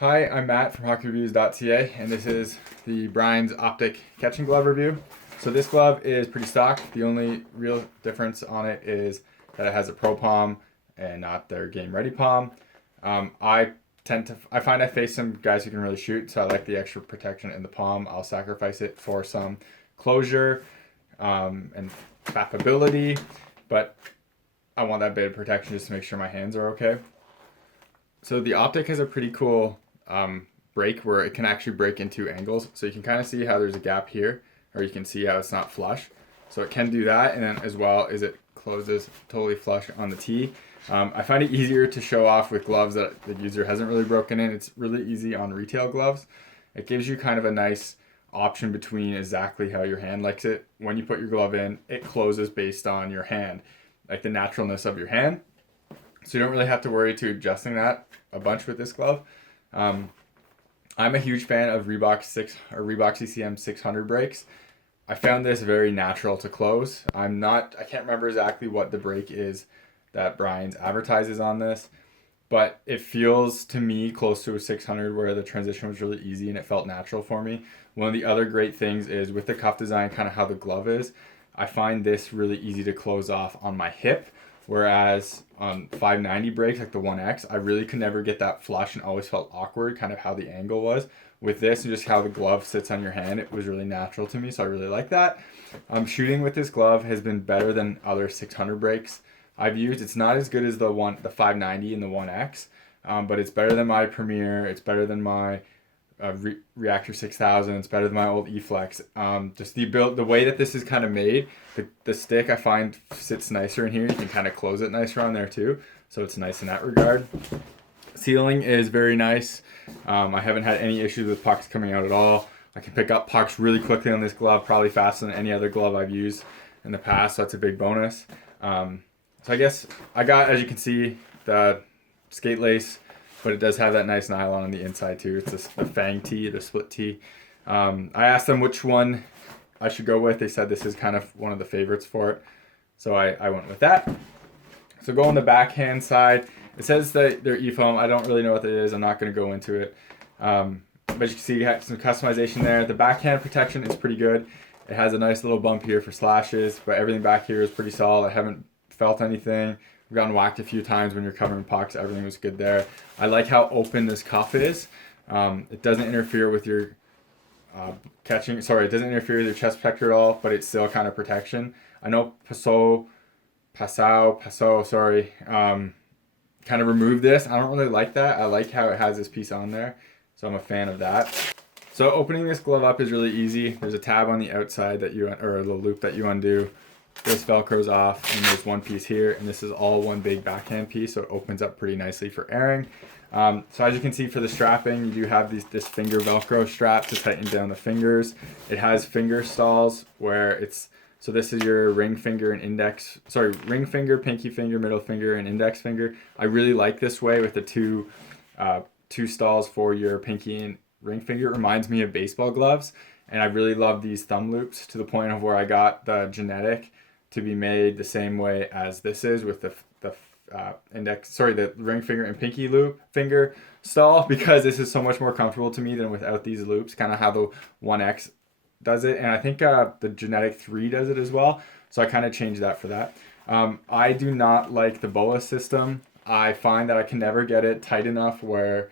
Hi, I'm Matt from HockeyReviews.ca, and this is the Brian's Optic catching glove review. So this glove is pretty stock. The only real difference on it is that it has a Pro Palm and not their game ready palm. I find I face some guys who can really shoot, so I like the extra protection in the palm. I'll sacrifice it for some closure and flappability, but I want that bit of protection just to make sure my hands are okay. So the Optic has a pretty cool break where it can actually break into angles. So you can kind of see how there's a gap here, or you can see how it's not flush. So it can do that, and then as well as it closes totally flush on the tee. I find it easier to show off with gloves that the user hasn't really broken in. It's really easy on retail gloves. It gives you kind of a nice option between exactly how your hand likes it. When you put your glove in, it closes based on your hand, like the naturalness of your hand. So you don't really have to worry to adjusting that a bunch with this glove. Um, I'm a huge fan of Reebok CCM 600 breaks. I found this very natural to close. I can't remember exactly what the break is that Brian's advertises on this, but it feels to me close to a 600 where the transition was really easy and it felt natural for me. One of the other great things is with the cuff design, kind of how the glove is, I find this really easy to close off on my hip. Whereas on 590 breaks, like the 1X, I really could never get that flush and always felt awkward, kind of how the angle was. With this and just how the glove sits on your hand, it was really natural to me, so I really like that. Shooting with this glove has been better than other 600 breaks I've used. It's not as good as the 590 and the 1X, but it's better than my Premiere. It's better than my Reactor 6000. It's better than my old E-Flex. Just the way that this is kind of made, the stick I find sits nicer in here. You can kind of close it nicer on there too, so it's nice in that regard. Sealing is very nice. I haven't had any issues with pucks coming out at all. I can pick up pucks really quickly on this glove, probably faster than any other glove I've used in the past, so that's a big bonus. So I guess I got, as you can see, the skate lace, but it does have that nice nylon on the inside too. It's the fang tee, the split tee. I asked them which one I should go with. They said this is kind of one of the favorites for it, so I went with that. So go on the backhand side. It says that they're e-foam. I don't really know what that is. I'm not going to go into it. But you can see you have some customization there. The backhand protection is pretty good. It has a nice little bump here for slashes, but everything back here is pretty solid. I haven't felt anything. I've gotten whacked a few times when you're covering pucks. Everything was good there. I like how open this cuff is. It doesn't interfere with your catching. Sorry, it doesn't interfere with your chest protector at all, but it's still kind of protection. I know Passau, sorry, kind of removed this. I don't really like that. I like how it has this piece on there, so I'm a fan of that. So opening this glove up is really easy. There's a tab on the outside or a little loop that you undo. This Velcro's off, and there's one piece here, and this is all one big backhand piece, so it opens up pretty nicely for airing. So as you can see for the strapping, you do have this finger Velcro strap to tighten down the fingers. It has finger stalls where so this is your ring finger, pinky finger, middle finger, and index finger. I really like this way with the two stalls for your pinky and ring finger. It reminds me of baseball gloves, and I really love these thumb loops to the point of where I got the genetic to be made the same way as this is with the ring finger and pinky loop finger stall, because this is so much more comfortable to me than without these loops, kind of how the 1X does it, and I think the Genetic 3 does it as well, so I kind of changed that for that. I do not like the BOA system. I find that I can never get it tight enough where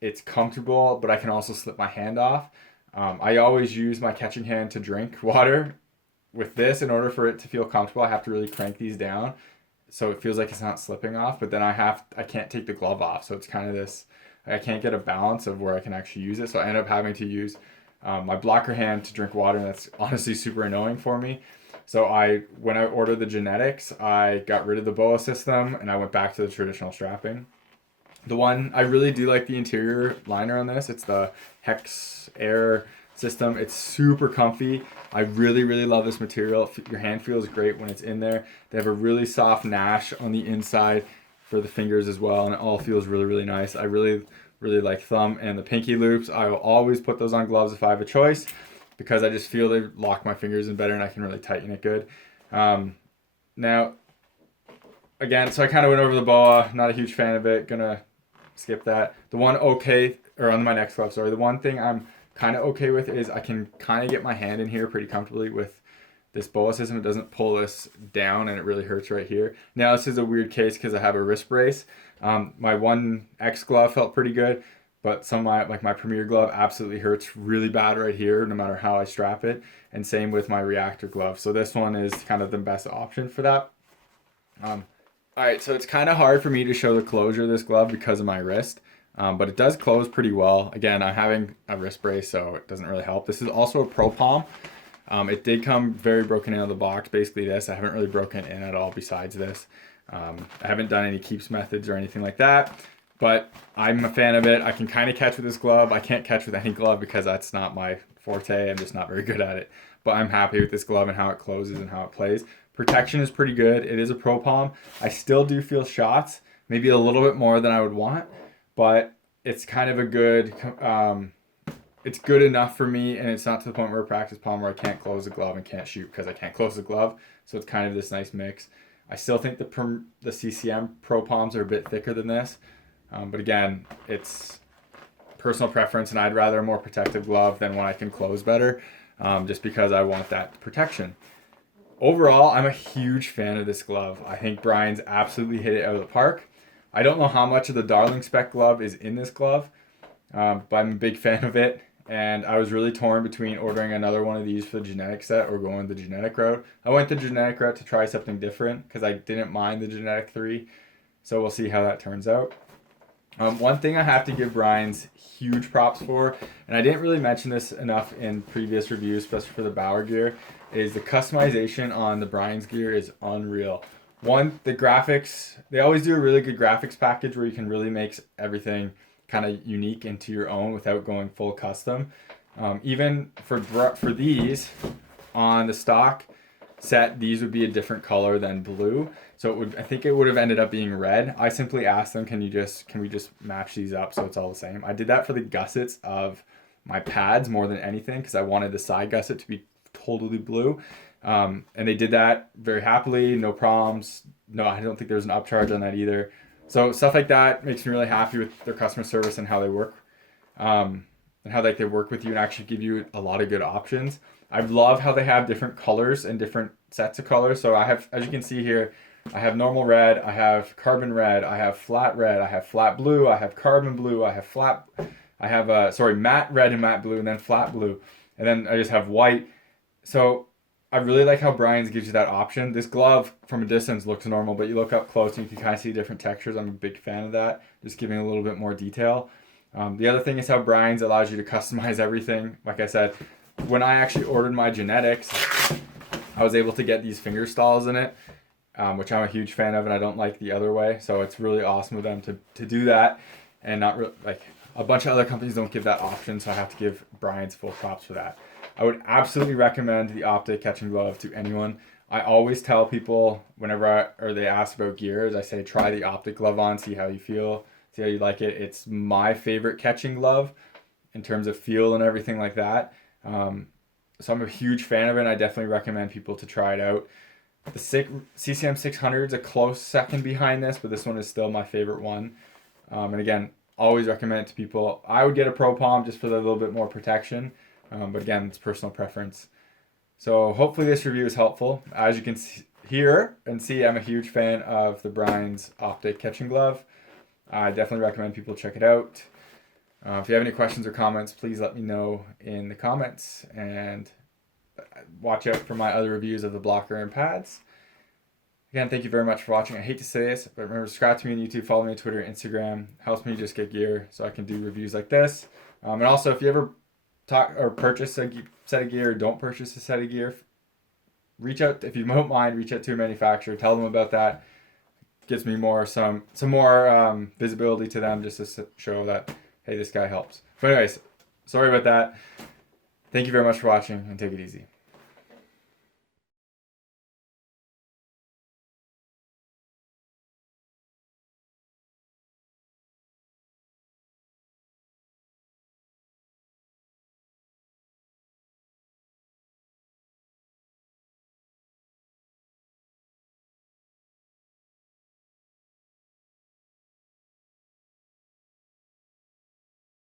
it's comfortable, but I can also slip my hand off. I always use my catching hand to drink water. With this, in order for it to feel comfortable, I have to really crank these down so it feels like it's not slipping off, but then I can't take the glove off, so it's kind of this, I can't get a balance of where I can actually use it, so I end up having to use my blocker hand to drink water, and that's honestly super annoying for me. So when I ordered the genetics, I got rid of the BOA system and I went back to the traditional strapping. I really do like the interior liner on this. It's the Hex Air system. It's super comfy. I really, really love this material. Your hand feels great when it's in there. They have a really soft nash on the inside for the fingers as well, and it all feels really, really nice. I really, really like thumb and the pinky loops. I will always put those on gloves if I have a choice, because I just feel they lock my fingers in better and I can really tighten it good. Now, again, so I kind of went over the BOA. Not a huge fan of it. Gonna skip that. The one okay, or on my next glove, sorry, the one thing I'm kind of okay with is I can kind of get my hand in here pretty comfortably with this boa system. It doesn't pull this down and it really hurts right here. Now this is a weird case because I have a wrist brace. My 1X glove felt pretty good, but some of my, like my Premier glove absolutely hurts really bad right here no matter how I strap it. And same with my Reactor glove. So this one is kind of the best option for that. All right, so it's kind of hard for me to show the closure of this glove because of my wrist. But it does close pretty well. Again, I'm having a wrist brace, so it doesn't really help. This is also a Pro Palm. It did come very broken out of the box, basically this. I haven't really broken it in at all besides this. I haven't done any keeps methods or anything like that, but I'm a fan of it. I can kind of catch with this glove. I can't catch with any glove because that's not my forte. I'm just not very good at it, but I'm happy with this glove and how it closes and how it plays. Protection is pretty good. It is a Pro Palm. I still do feel shots, maybe a little bit more than I would want, but it's kind of a good, it's good enough for me, and it's not to the point where a practice palm where I can't close the glove and can't shoot because I can't close the glove. So it's kind of this nice mix. I still think the CCM Pro Palms are a bit thicker than this, but again, it's personal preference, and I'd rather a more protective glove than one I can close better, just because I want that protection. Overall, I'm a huge fan of this glove. I think Brian's absolutely hit it out of the park. I don't know how much of the Darling Spec glove is in this glove, but I'm a big fan of it. And I was really torn between ordering another one of these for the genetic set or going the genetic route. I went the genetic route to try something different because I didn't mind the genetic 3. So we'll see how that turns out. One thing I have to give Brian's huge props for, and I didn't really mention this enough in previous reviews, especially for the Bauer gear, is the customization on the Brian's gear is unreal. One, the graphics, they always do a really good graphics package where you can really make everything kind of unique into your own without going full custom. Even for these on the stock set, these would be a different color than blue. So it would, I think it would have ended up being red. I simply asked them, can we just match these up so it's all the same? I did that for the gussets of my pads more than anything because I wanted the side gusset to be totally blue. And they did that very happily, no problems. No, I don't think there's an upcharge on that either. So stuff like that makes me really happy with their customer service and how they work, and how like they work with you and actually give you a lot of good options. I love how they have different colors and different sets of colors. So I have, as you can see here, I have normal red, I have carbon red, I have flat red, I have flat blue, I have carbon blue, I have matte red and matte blue, and then flat blue, and then I just have white. So I really like how Brian's gives you that option. This glove from a distance looks normal, but you look up close and you can kind of see different textures. I'm a big fan of that, just giving a little bit more detail. The other thing is how Brian's allows you to customize everything. Like I said, when I actually ordered my genetics, I was able to get these finger stalls in it, which I'm a huge fan of, and I don't like the other way. So it's really awesome of them to do that, and not like a bunch of other companies don't give that option. So I have to give Brian's full props for that. I would absolutely recommend the Optic catching glove to anyone. I always tell people whenever they ask about gears, I say try the Optic glove on, see how you feel, see how you like it. It's my favorite catching glove in terms of feel and everything like that. So I'm a huge fan of it, and I definitely recommend people to try it out. The CCM 600 is a close second behind this, but this one is still my favorite one. And again, always recommend it to people. I would get a Pro Palm just for the little bit more protection. But again, it's personal preference. So hopefully this review is helpful. As you can hear and see, I'm a huge fan of the Brian's Optic catching glove. I definitely recommend people check it out. If you have any questions or comments, please let me know in the comments. And watch out for my other reviews of the blocker and pads. Again, thank you very much for watching. I hate to say this, but remember, subscribe to me on YouTube, follow me on Twitter, Instagram. Helps me just get gear so I can do reviews like this. And also, if you ever purchase a set of gear or don't purchase a set of gear, reach out, if you don't mind, reach out to a manufacturer, tell them about that. Gives me some more visibility to them, just to show that, hey, this guy helps. But anyways, sorry about that. Thank you very much for watching, and take it easy.